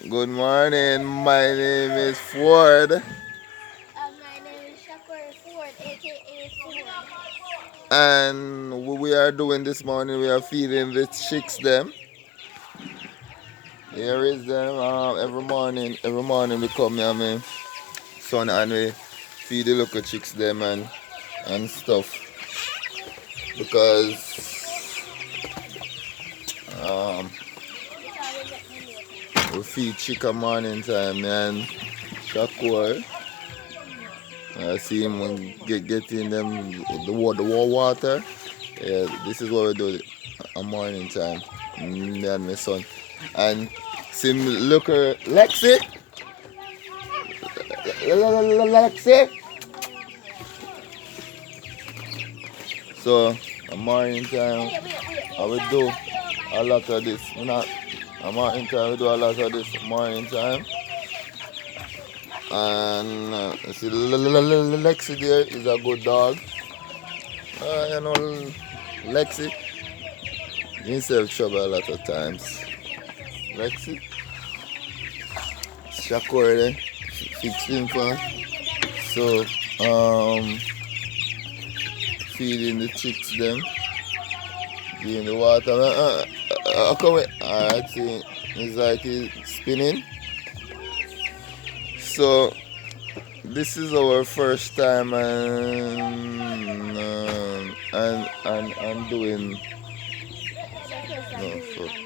Good morning. My name is Ford, My name is Shakur Ford, aka Ford. and what we are doing this morning, we are feeding the chicks them. Here is them. Every morning we come here, man, son, and we feed the local chicks them and stuff because um Sorry, make me late. we feed chicken morning time, man. Shakur, I see him getting them the water. Yeah, this is what we do at morning time. Me and my son. And see me look her Lexi. Lexi. So at morning time I will do a lot of this. Not at morning time we do a lot of this morning time. And see Lexi there is a good dog. You know Lexi himself trouble a lot of times. Lexi. Shakur there. Fixing for. So feeding the chicks them, giving the water. Come with. Alright, see, it's like he's spinning. So this is our first time and doing It's our first time no doing so